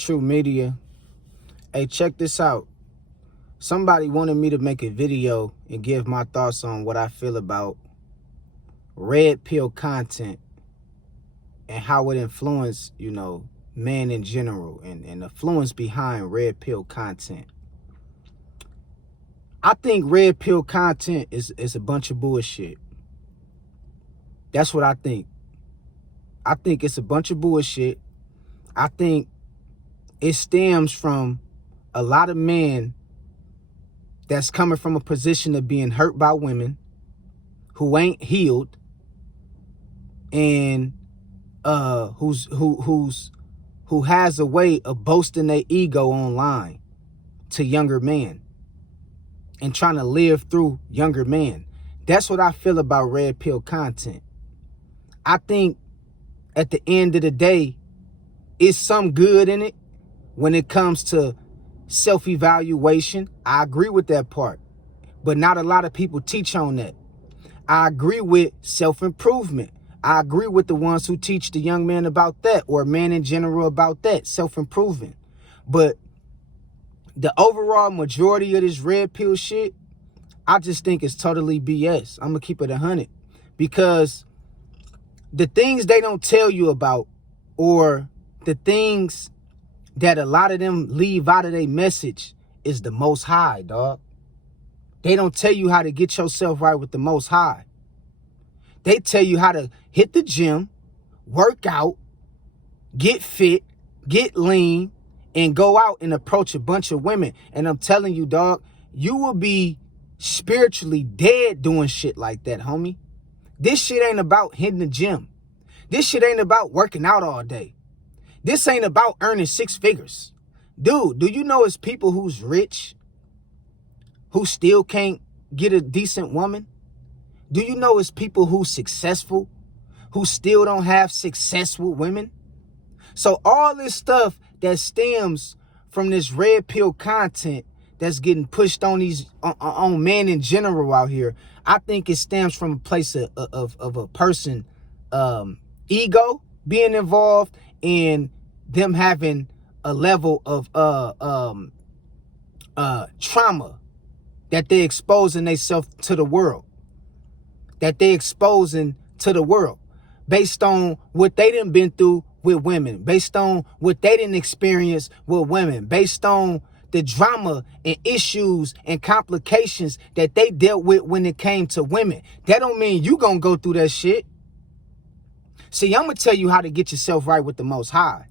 True Media. Hey, check this out. Somebody wanted me to make a video and give my thoughts on what I feel about red pill content and how it influences, men in general and influence behind red pill content. I think red pill content is a bunch of bullshit. That's what I think. I think it's a bunch of bullshit. I think it stems from a lot of men that's coming from a position of being hurt by women who ain't healed and who has a way of boasting their ego online to younger men and trying to live through younger men. That's what I feel about red pill content. I think at the end of the day, it's some good in it when it comes to self-evaluation. I agree with that part, but not a lot of people teach on that. I agree with self-improvement. I agree with the ones who teach the young men about that, or men in general about that, self-improvement. But the overall majority of this red pill shit, I just think it's totally BS. I'm going to keep it 100. Because the things they don't tell you about, or the things that a lot of them leave out of their message, is the Most High, dog. They don't tell you how to get yourself right with the Most High. They tell you how to hit the gym, work out, get fit, get lean, and go out and approach a bunch of women. And I'm telling you, dog, you will be spiritually dead doing shit like that, homie. This shit ain't about hitting the gym. This shit ain't about working out all day. This ain't about earning 6 figures. Dude, do you know it's people who's rich who still can't get a decent woman? Do you know it's people who's successful who still don't have success with women? So all this stuff that stems from this red pill content that's getting pushed on these on men in general out here, I think it stems from a place of a person ego being involved, and them having a level of trauma that they're exposing themselves to the world. Based on what they done been through with women, based on what they didn't experience with women, based on the drama and issues and complications that they dealt with when it came to women. That don't mean you gonna go through that shit. See, I'm gonna tell you how to get yourself right with the Most High.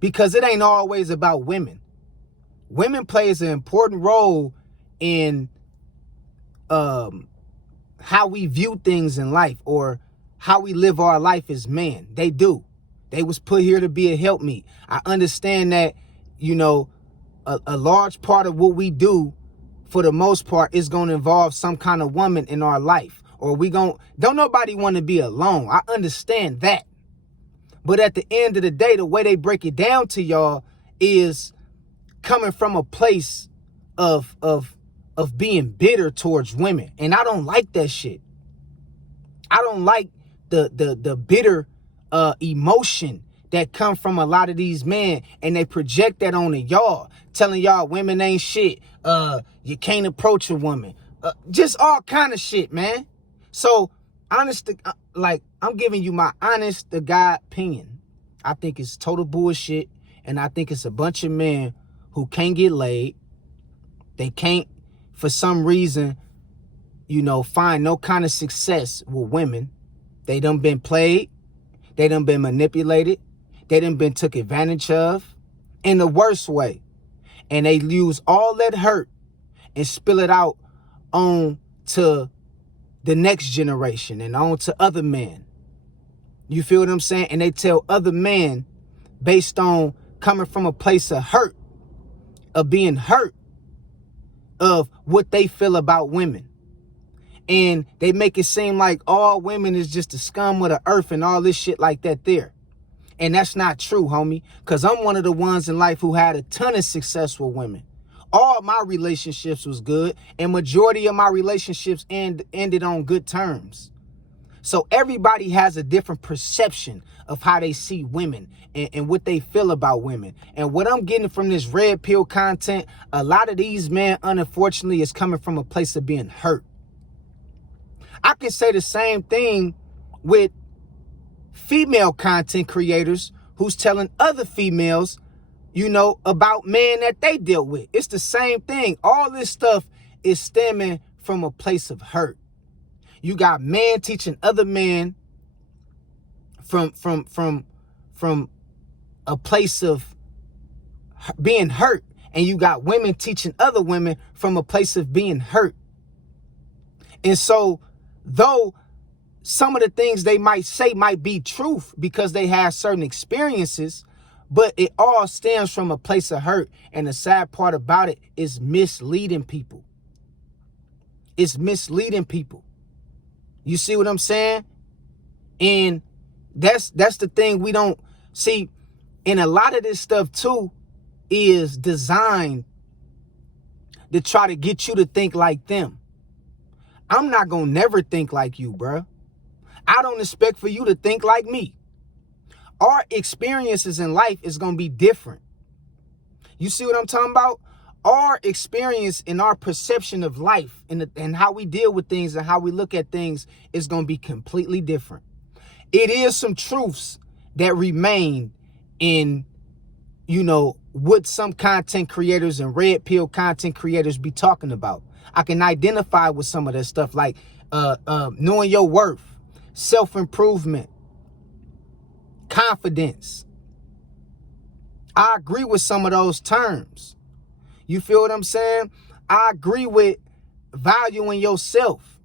Because it ain't always about women. Women plays an important role in how we view things in life, or how we live our life as men. They do. They was put here to be a helpmeet. I understand that, a large part of what we do, for the most part, is going to involve some kind of woman in our life. Or don't nobody want to be alone. I understand that. But at the end of the day, the way they break it down to y'all is coming from a place of being bitter towards women. And I don't like that shit. I don't like the bitter emotion that come from a lot of these men, and they project that on y'all, telling y'all women ain't shit. You can't approach a woman. Just all kind of shit, man. So, I'm giving you my honest to God opinion. I think it's total bullshit, and I think it's a bunch of men who can't get laid. They can't, for some reason, find no kind of success with women. They done been played. They done been manipulated. They done been took advantage of in the worst way. And they use all that hurt and spill it out on to the next generation and on to other men. You feel what I'm saying? And they tell other men, based on coming from a place of hurt, of being hurt, of what they feel about women. And they make it seem like all women is just the scum of the earth and all this shit like that there. And that's not true, homie. Because I'm one of the ones in life who had a ton of successful women. All my relationships was good. And majority of my relationships ended on good terms. So everybody has a different perception of how they see women and what they feel about women. And what I'm getting from this red pill content, a lot of these men, unfortunately, is coming from a place of being hurt. I can say the same thing with female content creators who's telling other females, you know, about men that they deal with. It's the same thing. All this stuff is stemming from a place of hurt. You got men teaching other men from a place of being hurt, and you got women teaching other women from a place of being hurt. And so, though some of the things they might say might be truth because they have certain experiences, but it all stems from a place of hurt. And the sad part about it is misleading people. It's misleading people. You see what I'm saying? And that's the thing we don't see. And a lot of this stuff too is designed to try to get you to think like them. I'm not gonna never think like you, bruh. I don't expect for you to think like me. Our experiences in life is gonna be different. You see what I'm talking about? Our experience and our perception of life and how we deal with things and how we look at things is going to be completely different. It is some truths that remain in, you know, what some content creators and red pill content creators be talking about. I can identify with some of that stuff, like knowing your worth, self-improvement, confidence. I agree with some of those terms. You feel what I'm saying? I agree with valuing yourself.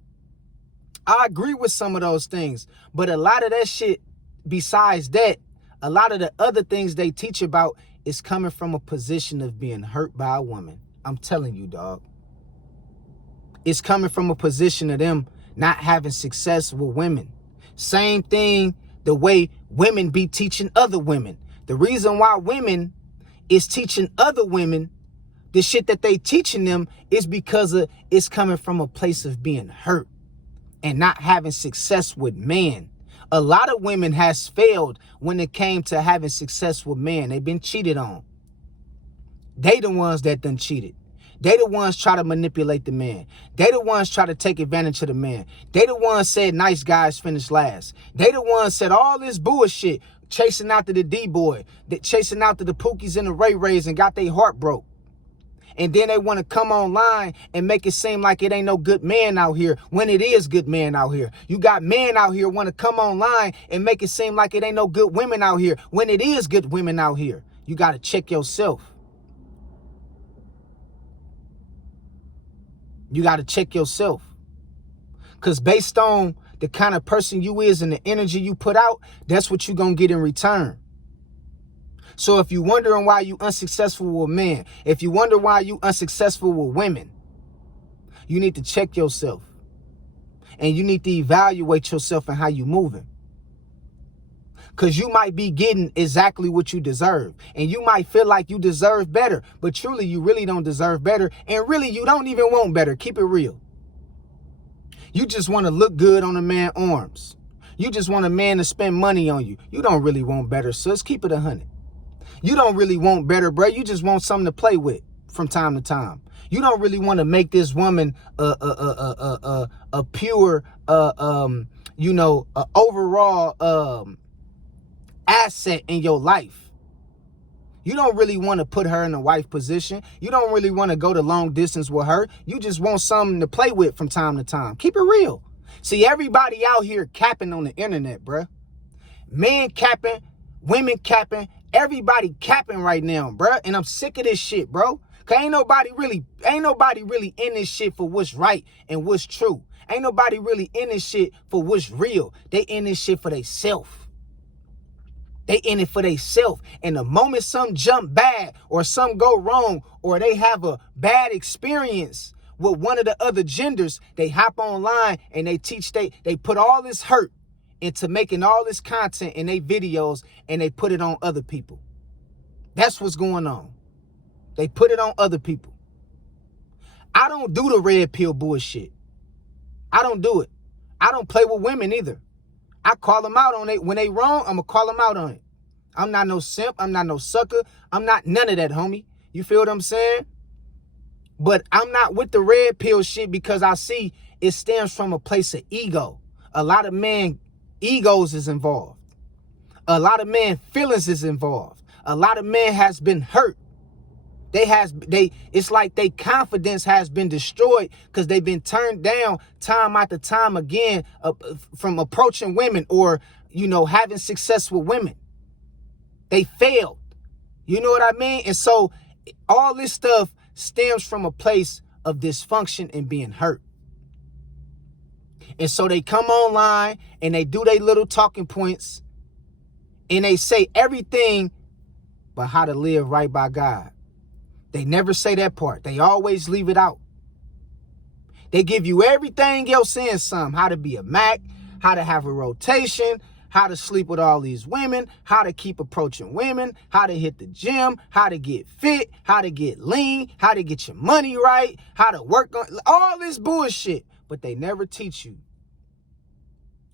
I agree with some of those things. But a lot of that shit, besides that, a lot of the other things they teach about is coming from a position of being hurt by a woman. I'm telling you, dog. It's coming from a position of them not having success with women. Same thing the way women be teaching other women. The reason why women is teaching other women the shit that they teaching them is because it's coming from a place of being hurt and not having success with men. A lot of women has failed when it came to having success with men. They've been cheated on. They the ones that done cheated. They the ones try to manipulate the man. They the ones try to take advantage of the man. They the ones said nice guys finish last. They the ones said all this bullshit, chasing after the D-boy, chasing after the Pookies and the Ray Rays and got their heart broke. And then they want to come online and make it seem like it ain't no good man out here when it is good man out here. You got men out here want to come online and make it seem like it ain't no good women out here when it is good women out here. You got to check yourself. You got to check yourself. Because based on the kind of person you is and the energy you put out, that's what you're going to get in return. So if you're wondering why you unsuccessful with men, if you wonder why you unsuccessful with women, you need to check yourself. And you need to evaluate yourself and how you moving. Because you might be getting exactly what you deserve. And you might feel like you deserve better. But truly, you really don't deserve better. And really, you don't even want better. Keep it real. You just want to look good on a man's arms. You just want a man to spend money on you. You don't really want better, sis. Keep it 100. You don't really want better, bro. You just want something to play with from time to time. You don't really want to make this woman a pure, overall asset in your life. You don't really want to put her in a wife position. You don't really want to go to long distance with her. You just want something to play with from time to time. Keep it real. See, everybody out here capping on the internet, bruh. Men capping, women capping, everybody capping right now, bruh. And I'm sick of this shit, bro. Cause ain't nobody really in this shit for what's right and what's true. Ain't nobody really in this shit for what's real. They in this shit for they self. They in it for they self. And the moment some jump bad or some go wrong or they have a bad experience with one of the other genders, they hop online and they they put all this hurt into making all this content in their videos and they put it on other people. That's what's going on. They put it on other people. I don't do the red pill bullshit. I don't do it. I don't play with women either. I call them out on it. When they wrong, I'm going to call them out on it. I'm not no simp. I'm not no sucker. I'm not none of that, homie. You feel what I'm saying? But I'm not with the red pill shit because I see it stems from a place of ego. A lot of men egos is involved. A lot of men feelings is involved. A lot of men has been hurt. It's like their confidence has been destroyed because they've been turned down time after time again from approaching women or, having success with women. They failed. You know what I mean? And so all this stuff stems from a place of dysfunction and being hurt. And so they come online and they do their little talking points and they say everything but how to live right by God. They never say that part. They always leave it out. They give you everything else in some. How to be a Mac, how to have a rotation, how to sleep with all these women, how to keep approaching women, how to hit the gym, how to get fit, how to get lean, how to get your money right, how to work on all this bullshit. But they never teach you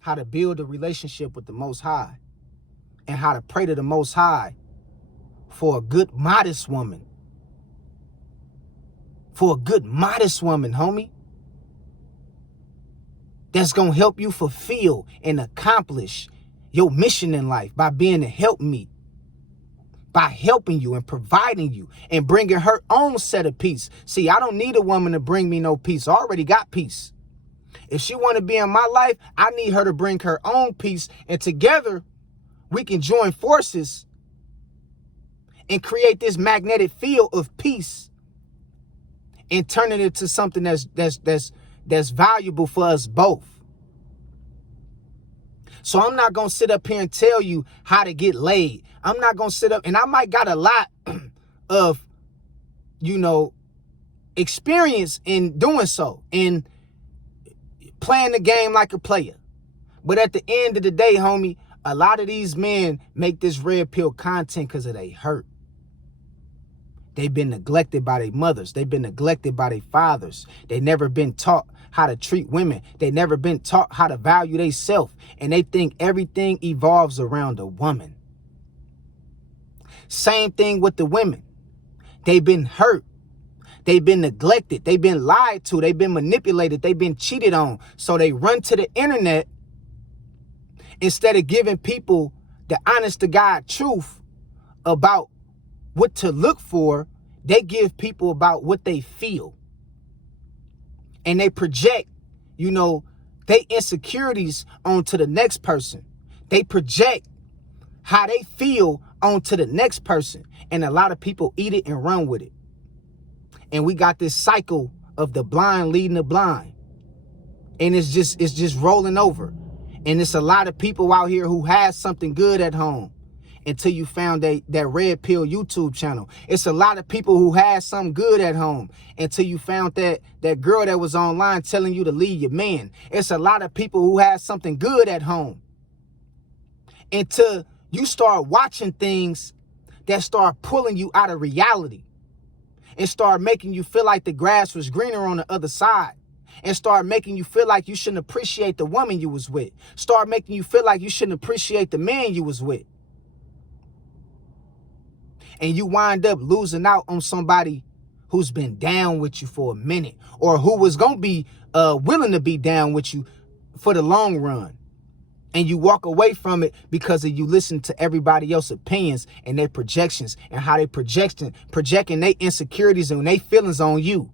how to build a relationship with the Most High and how to pray to the Most High for a good, modest woman. For a good, modest woman, homie. That's going to help you fulfill and accomplish your mission in life by being a helpmeet. By helping you and providing you and bringing her own set of peace. See, I don't need a woman to bring me no peace. I already got peace. If she want to be in my life, I need her to bring her own peace. And together, we can join forces and create this magnetic field of peace and turn it into something that's valuable for us both. So I'm not going to sit up here and tell you how to get laid. I'm not going to sit up, and I might got a lot of, experience in doing so, in playing the game like a player. But at the end of the day, homie, a lot of these men make this red pill content because of they hurt. They've been neglected by their mothers. They've been neglected by their fathers. They never been taught how to treat women. They never been taught how to value themselves. And they think everything evolves around a woman. Same thing with the women. They've been hurt. They've been neglected. They've been lied to. They've been manipulated. They've been cheated on. So they run to the internet instead of giving people the honest to God truth about what to look for. They give people about what they feel. And they project, they insecurities onto the next person. They project how they feel onto the next person. And a lot of people eat it and run with it. And we got this cycle of the blind leading the blind. And it's just rolling over. And it's a lot of people out here who has something good at home until you found that red pill YouTube channel. It's a lot of people who had something good at home until you found that girl that was online telling you to leave your man. It's a lot of people who had something good at home until you start watching things that start pulling you out of reality and start making you feel like the grass was greener on the other side. And start making you feel like you shouldn't appreciate the woman you was with. Start making you feel like you shouldn't appreciate the man you was with. And you wind up losing out on somebody who's been down with you for a minute, or who was going to be willing to be down with you for the long run. And you walk away from it because of you listen to everybody else's opinions and their projections and how they projecting their insecurities and their feelings on you.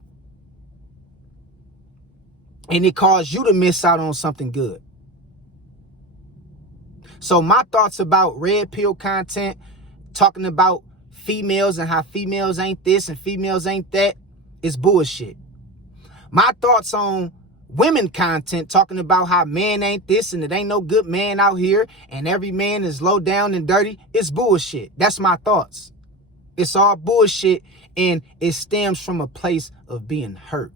And it caused you to miss out on something good. So my thoughts about red pill content, talking about females and how females ain't this and females ain't that, is bullshit. My thoughts on women content, talking about how men ain't this and it ain't no good man out here and every man is low down and dirty, is bullshit. That's my thoughts. It's all bullshit, and it stems from a place of being hurt.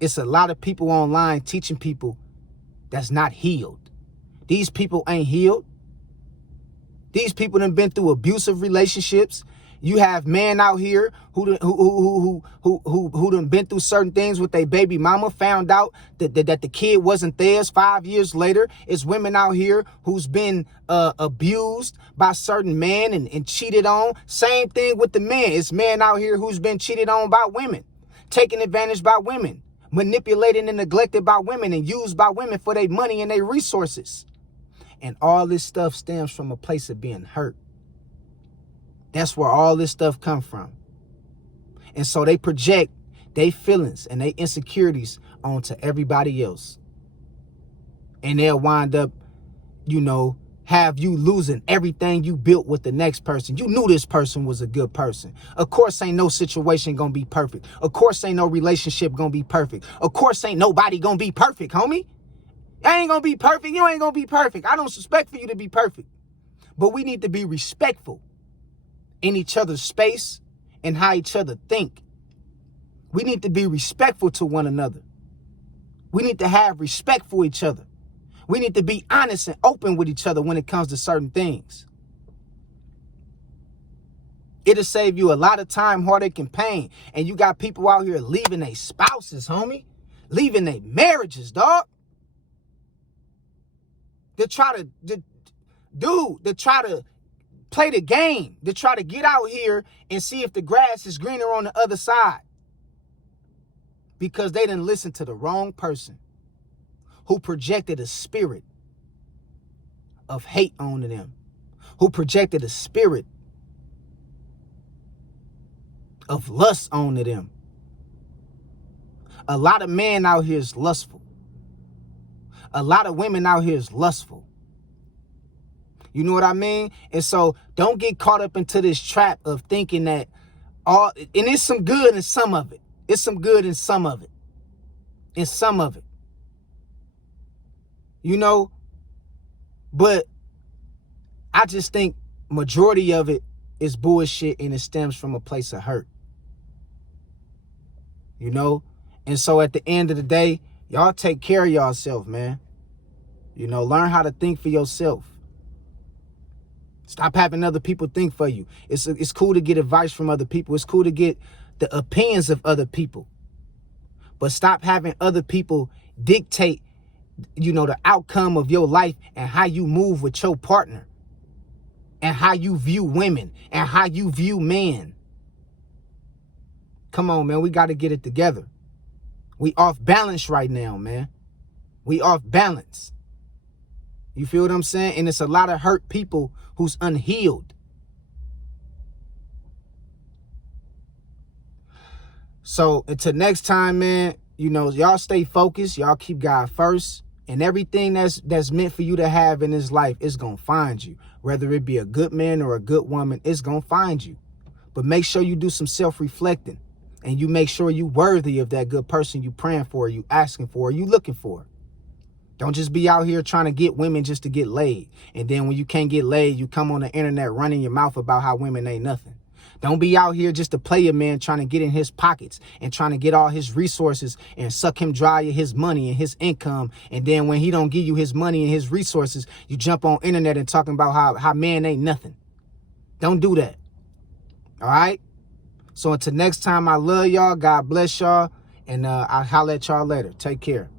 It's a lot of people online teaching people that's not healed. These people ain't healed. These people done been through abusive relationships. You have men out here who done been through certain things with their baby mama, found out that the kid wasn't theirs 5 years later. It's women out here who's been abused by certain men and cheated on. Same thing with the men. It's men out here who's been cheated on by women, taken advantage by women, manipulated and neglected by women, and used by women for their money and their resources. And all this stuff stems from a place of being hurt. That's where all this stuff comes from. And so they project their feelings and their insecurities onto everybody else. And they'll wind up, have you losing everything you built with the next person. You knew this person was a good person. Of course, ain't no situation gonna be perfect. Of course, ain't no relationship gonna be perfect. Of course, ain't nobody gonna be perfect, homie. I ain't gonna be perfect. You ain't gonna be perfect. I don't expect for you to be perfect. But we need to be respectful in each other's space and how each other think. We need to be respectful to one another. We need to have respect for each other. We need to be honest and open with each other when it comes to certain things. It'll save you a lot of time, heartache, and pain. And you got people out here leaving their spouses, homie. Leaving their marriages, dog. They try to play the game, to try to get out here and see if the grass is greener on the other side. Because they didn't listen to the wrong person who projected a spirit of hate onto them, who projected a spirit of lust onto them. A lot of men out here is lustful. A lot of women out here is lustful. You know what I mean? And so don't get caught up into this trap of thinking that and it's some good in some of it. It's some good in some of it. In some of it. But I just think majority of it is bullshit and it stems from a place of hurt. And so at the end of the day, y'all take care of yourself, man. Learn how to think for yourself. Stop having other people think for you. It's cool to get advice from other people. It's cool to get the opinions of other people. But stop having other people dictate, the outcome of your life and how you move with your partner and how you view women and how you view men. Come on, man. We got to get it together. We off balance right now, man. We off balance. You feel what I'm saying? And it's a lot of hurt people who's unhealed. So until next time, man, y'all stay focused. Y'all keep God first. And everything that's meant for you to have in this life is going to find you. Whether it be a good man or a good woman, it's going to find you. But make sure you do some self-reflecting. And you make sure you worthy of that good person you praying for, you asking for, you looking for. Don't just be out here trying to get women just to get laid. And then when you can't get laid, you come on the internet running your mouth about how women ain't nothing. Don't be out here just to play a man trying to get in his pockets and trying to get all his resources and suck him dry of his money and his income. And then when he don't give you his money and his resources, you jump on internet and talking about how man ain't nothing. Don't do that. All right? So until next time, I love y'all. God bless y'all. And I'll holler at y'all later. Take care.